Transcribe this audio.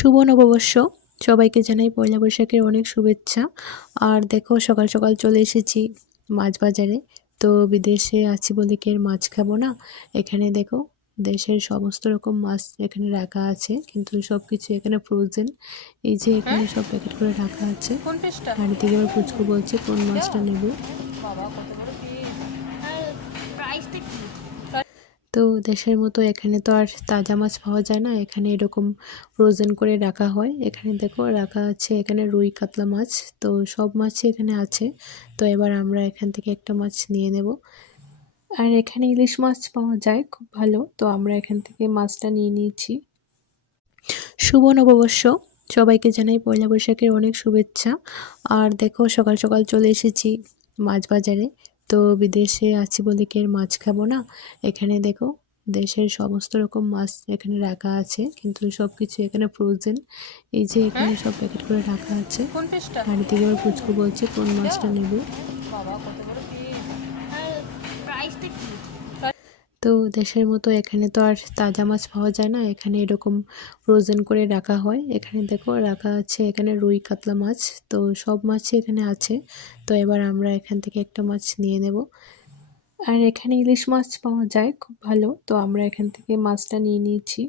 শুভ নববর্ষ। সবাইকে জানাই পয়লা বৈশাখের অনেক শুভেচ্ছা। আর দেখো সকাল সকাল চলে এসেছি মাছ বাজারে। তো বিদেশে আছি বলে কি আর মাছ খাবো না। এখানে দেখো দেশের সমস্ত রকম মাছ এখানে রাখা আছে, কিন্তু সব কিছু এখানে ফ্রোজেন। এই যে এখানে সব প্যাকেট করে রাখা আছে। আর এদিকে আমার পুচকু বলছে কোন মাছটা নেব। তো দেশের মতো এখানে তো আর তাজা মাছ পাওয়া যায় না, এখানে এরকম ফ্রোজেন করে রাখা হয়। এখানে দেখো রাখা আছে এখানে রুই কাতলা মাছ, তো সব মাছই এখানে আছে। তো এবার আমরা এখান থেকে একটা মাছ নিয়ে নেব। আর এখানে ইলিশ মাছ পাওয়া যায় খুব ভালো, তো আমরা এখান থেকে মাছটা নিয়ে নিয়েছি। শুভ নববর্ষ। সবাইকে জানাই পয়লা বৈশাখের অনেক শুভেচ্ছা। আর দেখো সকাল সকাল চলে এসেছি মাছ বাজারে। তো বিদেশে আছি বলে কি আর মাছ খাবো না। এখানে দেখো দেশের সমস্ত রকম মাছ এখানে রাখা আছে, কিন্তু সব কিছু এখানে ফ্রোজেন। এই যে এখানে সব প্যাকেট করে রাখা আছে। আর এদিকে আমার পুচকু বলছে কোন মাছটা নেব। তো দেশের মতো এখানে তো আর তাজা মাছ পাওয়া যায় না, এখানে এরকম ফ্রোজেন করে রাখা হয়। এখানে দেখো রাখা আছে এখানে রুই কাতলা মাছ, তো সব মাছই এখানে আছে। তো এবার আমরা এখান থেকে একটা মাছ নিয়ে নেব। আর এখানে ইলিশ মাছ পাওয়া যায় খুব ভালো, তো আমরা এখান থেকে মাছটা নিয়ে নিয়েছি।